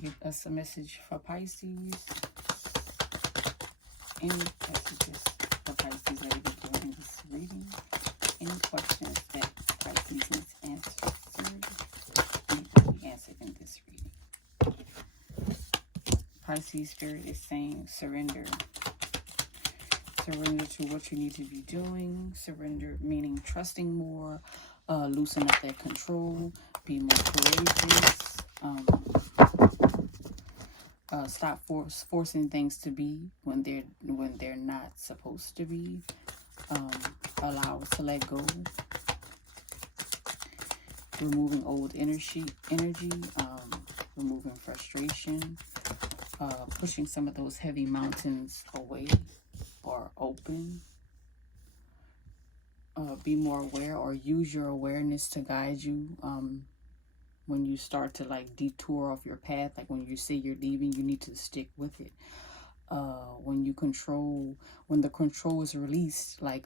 Give us a message for Pisces. Any messages for Pisces that we get during this reading. Any questions that Pisces needs answered need to be answered in this reading. Pisces Spirit is saying surrender. Surrender to what you need to be doing. Surrender meaning trusting more, loosen up that control, be more courageous. Stop forcing things to be when they're not supposed to be. Allow us to let go. Removing old energy, removing frustration, pushing some of those heavy mountains away or open. Be more aware, or use your awareness to guide you. When you start to like detour off your path, like when you say you're leaving, you need to stick with it. When the control is released, like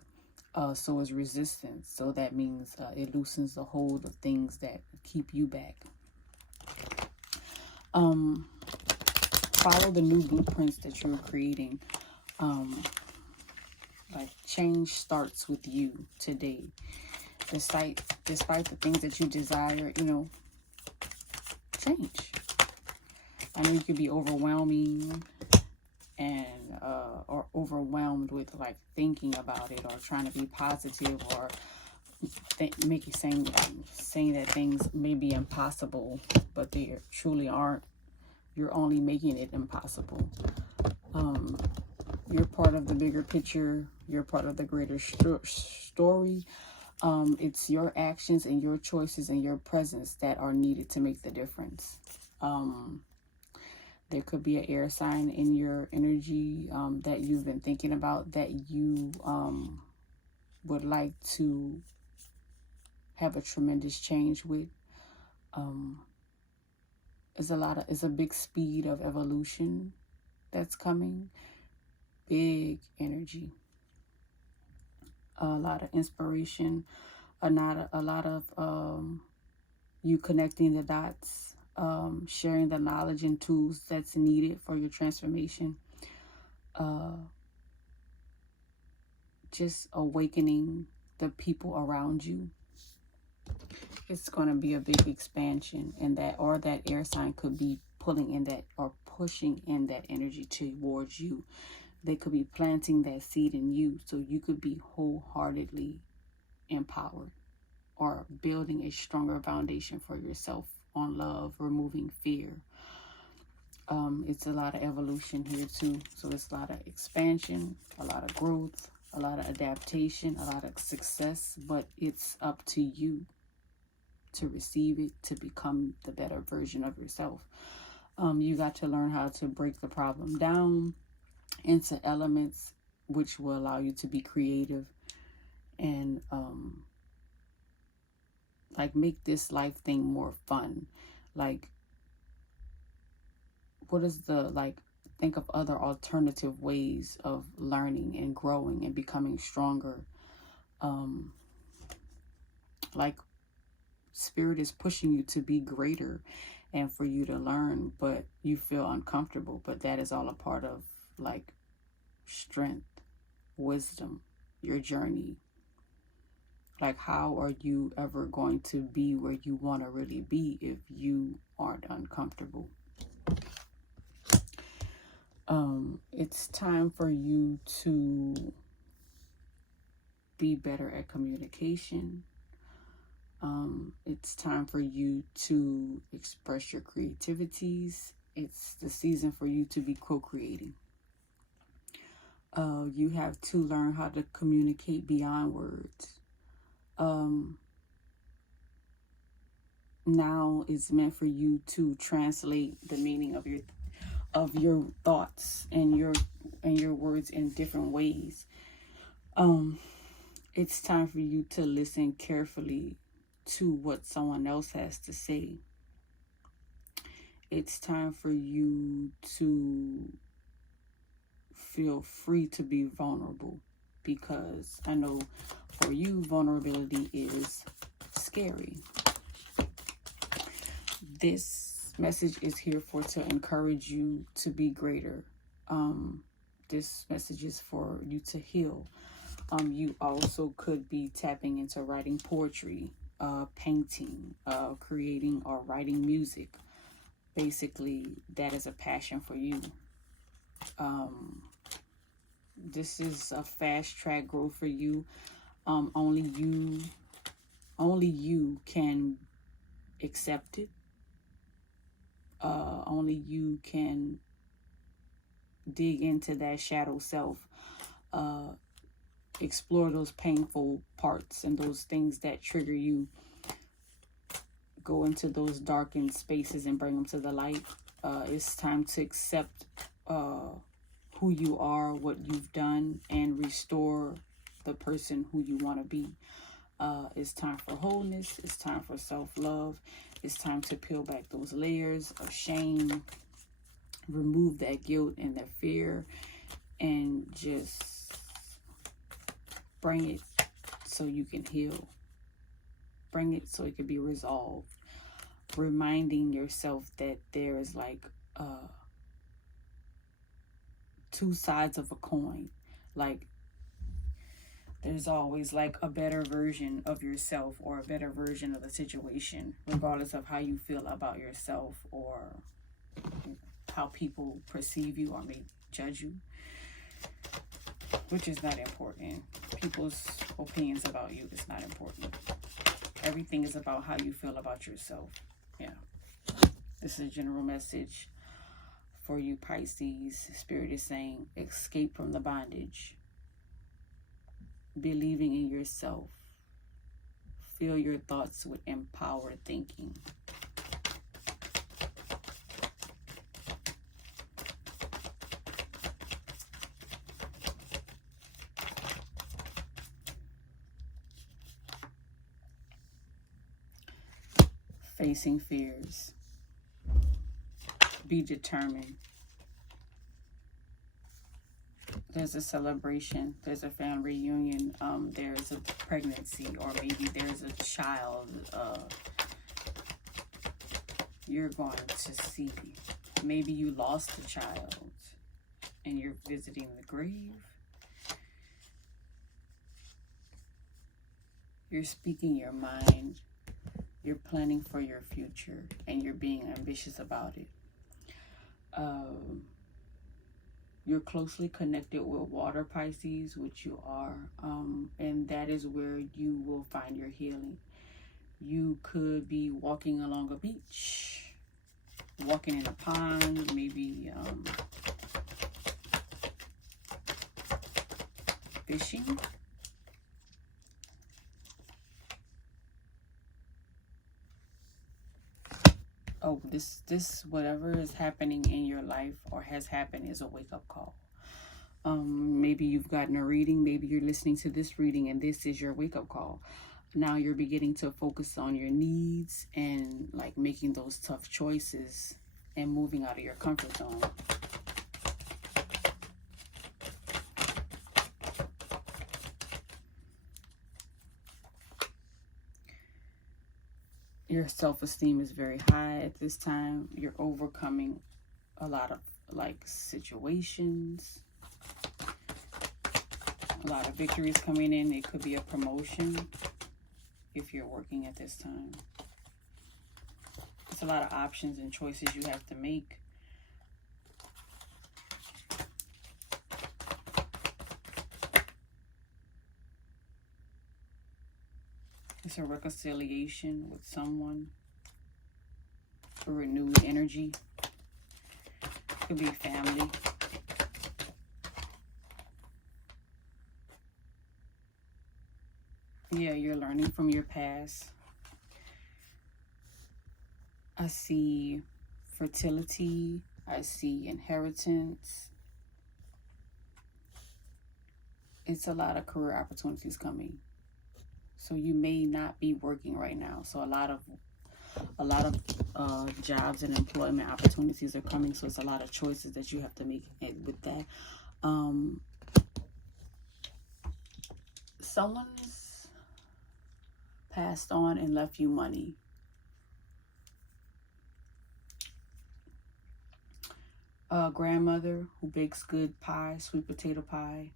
so is resistance. So that means it loosens the hold of things that keep you back. Follow the new blueprints that you're creating. Like change starts with you today. Despite the things that you desire, change. I know you could be overwhelming and or overwhelmed with like thinking about it, or trying to be positive, or saying that things may be impossible, but they truly aren't. You're only making it impossible. You're part of the bigger picture. You're part of the greater story. It's your actions and your choices and your presence that are needed to make the difference. There could be an air sign in your energy that you've been thinking about, that you would like to have a tremendous change with. It's a big speed of evolution that's coming. Big energy. A lot of inspiration. A lot of you connecting the dots. Sharing the knowledge and tools that's needed for your transformation. Just awakening the people around you. It's going to be a big expansion, and that air sign could be pulling in that or pushing in that energy towards you. They could be planting that seed in you, so you could be wholeheartedly empowered, or building a stronger foundation for yourself on love, removing fear. It's a lot of evolution here too. So it's a lot of expansion, a lot of growth, a lot of adaptation, a lot of success, but it's up to you to receive it, to become the better version of yourself. You got to learn how to break the problem down into elements which will allow you to be creative and like make this life thing more fun. Like, what is think of other alternative ways of learning and growing and becoming stronger. Like, Spirit is pushing you to be greater and for you to learn, but you feel uncomfortable. But that is all a part of like strength, wisdom, your journey. Like, how are you ever going to be where you want to really be if you aren't uncomfortable? It's time for you to be better at communication. It's time for you to express your creativities. It's the season for you to be co-creating. You have to learn how to communicate beyond words. Now is meant for you to translate the meaning of your thoughts and your words in different ways. It's time for you to listen carefully to what someone else has to say. It's time for you to feel free to be vulnerable, because I know for you, vulnerability is scary. This message is here to encourage you to be greater. This message is for you to heal. You also could be tapping into writing poetry, painting, creating or writing music. Basically, that is a passion for you. This is a fast track growth for you. Only you can accept it. Only you can dig into that shadow self. Explore those painful parts and those things that trigger you. Go into those darkened spaces and bring them to the light. It's time to accept who you are, what you've done, and restore the person who you want to be. It's time for wholeness. It's time for self-love. It's time to peel back those layers of shame, remove that guilt and that fear, and just bring it so you can heal. Bring it so it can be resolved. Reminding yourself that there is like two sides of a coin. Like, there's always like a better version of yourself or a better version of the situation, regardless of how you feel about yourself or how people perceive you or may judge you, which is not important. People's opinions about you is not important. Everything is about how you feel about yourself. Yeah. This is a general message for you, Pisces. Spirit is saying, escape from the bondage. Believing in yourself. Fill your thoughts with empowered thinking. Facing fears. Be determined. There's a celebration. There's a family reunion. There's a pregnancy, or maybe there's a child. You're going to see. Maybe you lost a child and you're visiting the grave. You're speaking your mind. You're planning for your future, and you're being ambitious about it. You're closely connected with water, Pisces, which you are, and that is where you will find your healing. You could be walking along a beach, walking in a pond, maybe fishing. Oh, this whatever is happening in your life or has happened is a wake-up call. Maybe you've gotten a reading. Maybe you're listening to this reading and this is your wake-up call. Now you're beginning to focus on your needs and like making those tough choices and moving out of your comfort zone. Your self-esteem is very high at this time. You're overcoming a lot of like situations. A lot of victories coming in. It could be a promotion if you're working at this time. There's a lot of options and choices you have to make. It's a reconciliation with someone. A renewed energy. It could be family. Yeah, you're learning from your past. I see fertility. I see inheritance. It's a lot of career opportunities coming. So you may not be working right now. So a lot of jobs and employment opportunities are coming. So it's a lot of choices that you have to make with that. Someone's passed on and left you money. A grandmother who bakes good pie, sweet potato pie.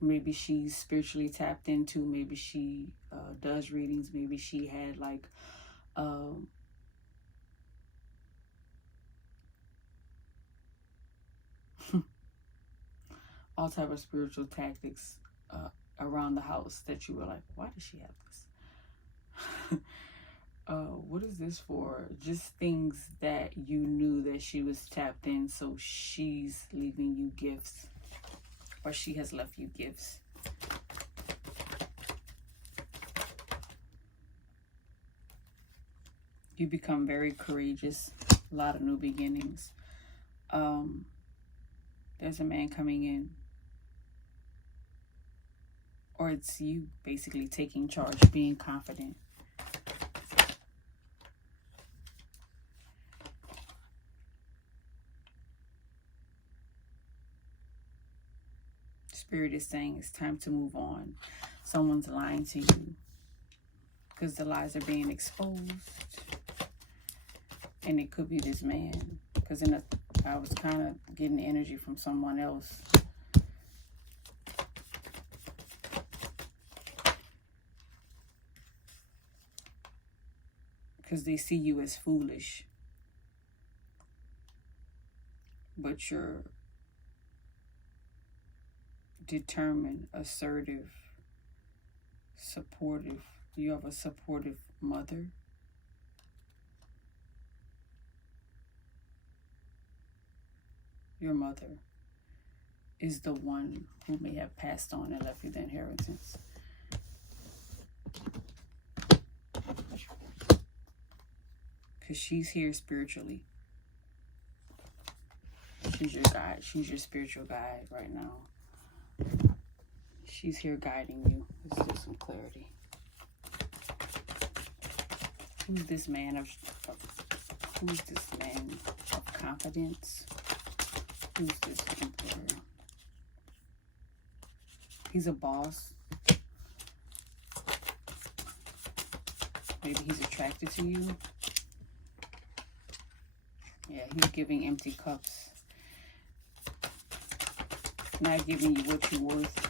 Maybe she's spiritually tapped into. Maybe she does readings. Maybe she had like all type of spiritual tactics around the house that you were like, why does she have this? What is this for? Just things that you knew that she was tapped in, so she's leaving you gifts, or she has left you gifts. You become very courageous. A lot of new beginnings. There's a man coming in, or it's you basically taking charge, being confident. Spirit is saying it's time to move on. Someone's lying to you because the lies are being exposed. And it could be this man, because I was kind of getting energy from someone else. Because they see you as foolish. But you're determined, assertive, supportive. You have a supportive mother. Your mother is the one who may have passed on and left you the inheritance. Because she's here spiritually. She's your guide. She's your spiritual guide right now. She's here guiding you. Let's get some clarity. Who's this man of confidence? Who's this emperor? He's a boss. Maybe he's attracted to you. Yeah, he's giving empty cups. Not giving you what you're worth.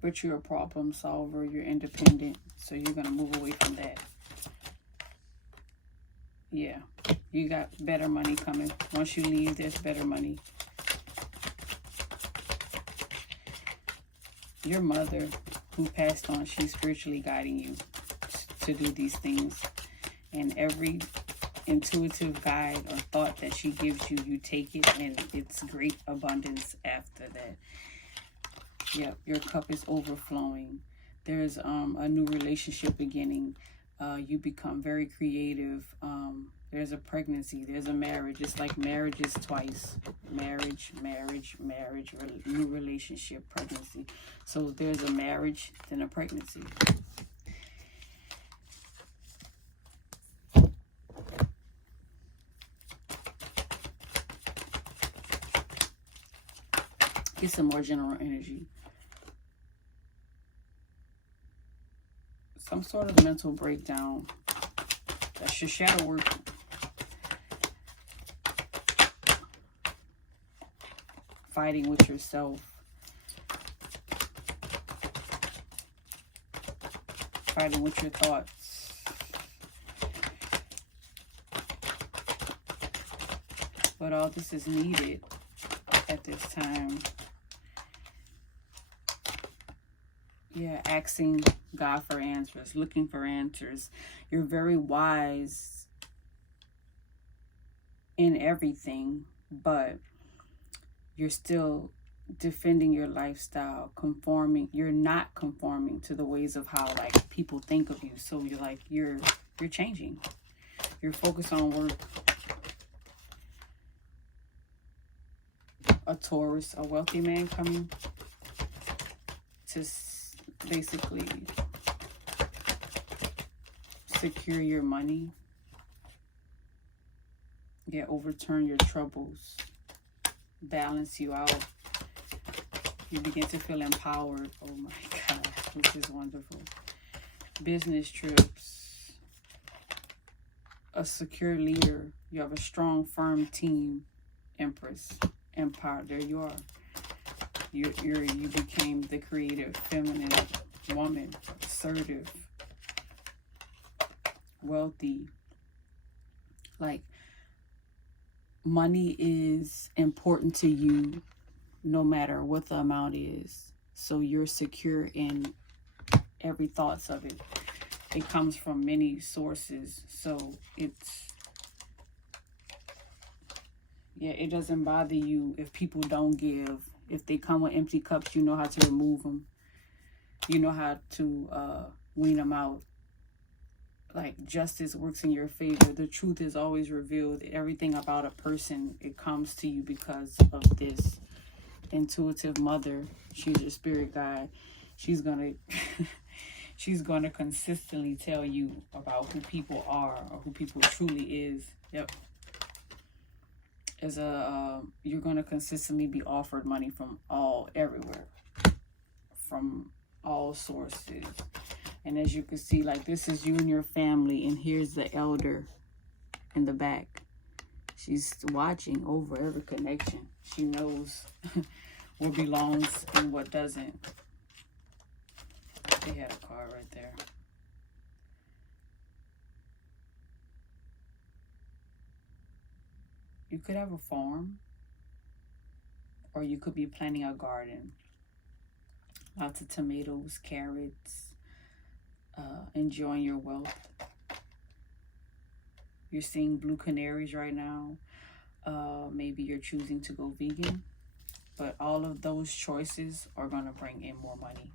But you're a problem solver. You're independent. So you're going to move away from that. Yeah. You got better money coming. Once you leave, there's better money. Your mother, who passed on, she's spiritually guiding you to do these things. And every intuitive guide or thought that she gives you, you take it, and it's great abundance after that. Yep, your cup is overflowing. There's a new relationship beginning. You become very creative. There's a pregnancy. There's a marriage. It's like marriage is twice. Marriage, new relationship, pregnancy. So there's a marriage, then a pregnancy. Get some more general energy. Some sort of mental breakdown. That's your shadow work. Fighting with yourself. Fighting with your thoughts. But all this is needed at this time. Yeah, asking God for answers, looking for answers. You're very wise in everything, but you're still defending your lifestyle, conforming. You're not conforming to the ways of how like people think of you. So you're like, you're changing. You're focused on work. A Taurus, a wealthy man coming to basically secure your money. Yeah, overturn your troubles. Balance you out. You begin to feel empowered. Oh my God, which is wonderful. Business trips. A secure leader. You have a strong, firm team. Empress. Empire. There you are. You became the creative, feminine woman. Assertive. Wealthy. Like, money is important to you no matter what the amount is. So you're secure in every thoughts of it. It comes from many sources. So it's, yeah, it doesn't bother you if people don't give. If they come with empty cups, you know how to remove them. You know how to wean them out. Like, justice works in your favor. The truth is always revealed. Everything about a person, it comes to you because of this. Intuitive mother, she's your spirit guide. She's gonna she's gonna consistently tell you about who people are or who people truly is. Yep. As a you're gonna consistently be offered money from everywhere, from all sources. And as you can see, like, this is you and your family, and here's the elder in the back. She's watching over every connection. She knows what belongs and what doesn't. They had a card right there. You could have a farm, or you could be planting a garden. Lots of tomatoes, carrots, enjoying your wealth. You're seeing blue canaries right now. Maybe you're choosing to go vegan. But all of those choices are going to bring in more money.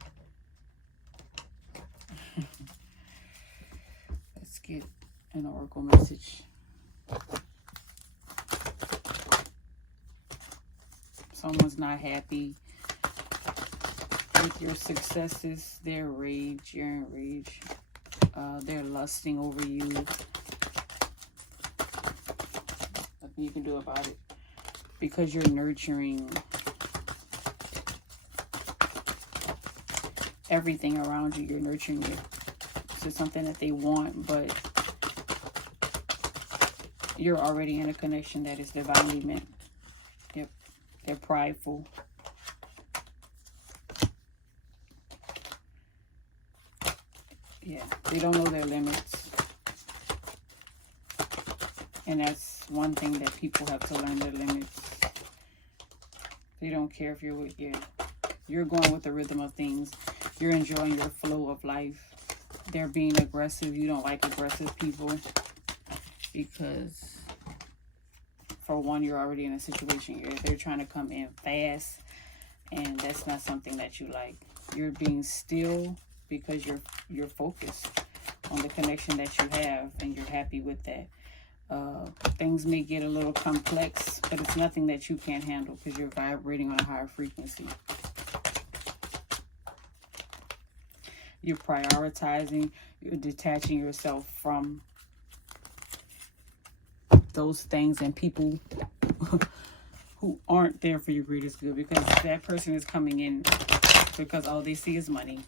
Let's get an oracle message. Someone's not happy with your successes. They're enraged. You're enraged. They're lusting over you. Nothing you can do about it. Because you're nurturing everything around you. You're nurturing it. It's something that they want, but you're already in a connection that is divinely meant. Yep. They're prideful. Yeah. They don't know their limits. And that's one thing that people have to learn, their limits. They don't care if you're with you. You're going with the rhythm of things. You're enjoying your flow of life. They're being aggressive. You don't like aggressive people because, for one, you're already in a situation. They're trying to come in fast, and that's not something that you like. You're being still because you're focused on the connection that you have, and you're happy with that. Things may get a little complex, but it's nothing that you can't handle because you're vibrating on a higher frequency. You're prioritizing, you're detaching yourself from those things and people who aren't there for your greatest good, because that person is coming in because all they see is money.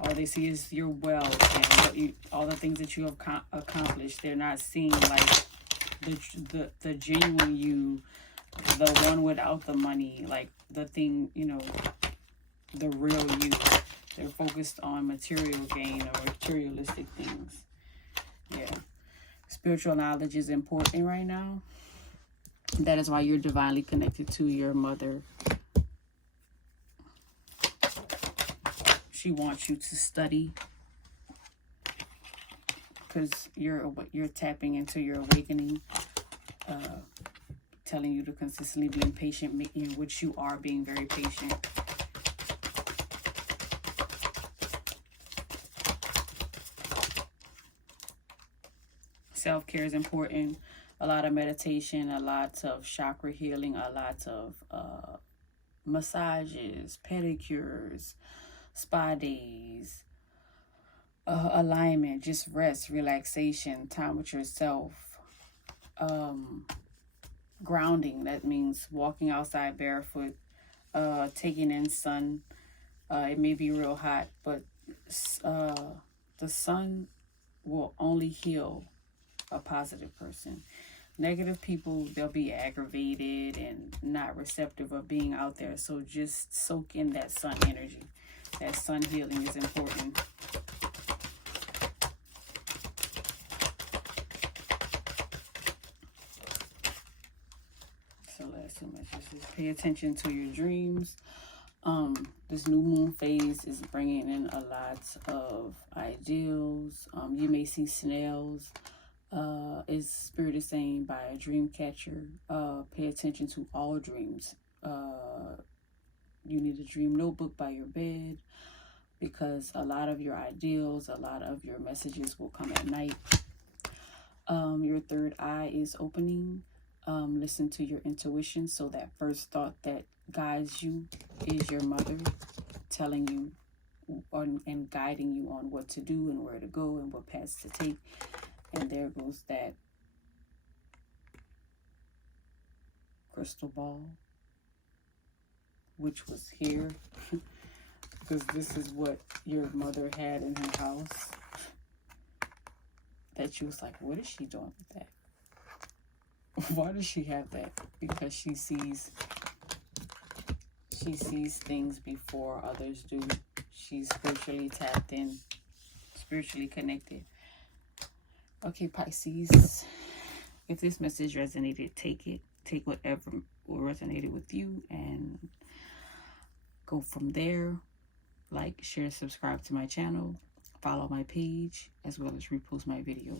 All they see is your wealth and all the things that you have accomplished. They're not seeing like the genuine you, the one without the money, like the thing, you know, the real you. They're focused on material gain or materialistic things. Yeah. Spiritual knowledge is important right now. That is why you're divinely connected to your mother. She wants you to study because you're tapping into your awakening, telling you to consistently be impatient, in which you are being very patient. Self-care is important. A lot of meditation, a lot of chakra healing, a lot of massages, pedicures, spa days, alignment, just rest, relaxation, time with yourself, grounding. That means walking outside barefoot, taking in sun. It may be real hot, but the sun will only heal a positive person. Negative people, they'll be aggravated and not receptive of being out there. So just soak in that sun energy. That sun healing is important. So last two messages. Pay attention to your dreams. This new moon phase is bringing in a lot of ideals. You may see snails. Spirit is saying by a dream catcher. Pay attention to all dreams. You need a dream notebook by your bed, because a lot of your ideals, a lot of your messages will come at night. Your third eye is opening. Listen to your intuition. So that first thought that guides you is your mother telling you and guiding you on what to do and where to go and what paths to take. And there goes that crystal ball, which was here, because this is what your mother had in her house, that she was like, what is she doing with that? Why does she have that? Because she sees things before others do. She's spiritually tapped in, spiritually connected. Okay, Pisces, if this message resonated, take it. Take whatever resonated with you and go from there. Like, share, subscribe to my channel, follow my page, as well as repost my video.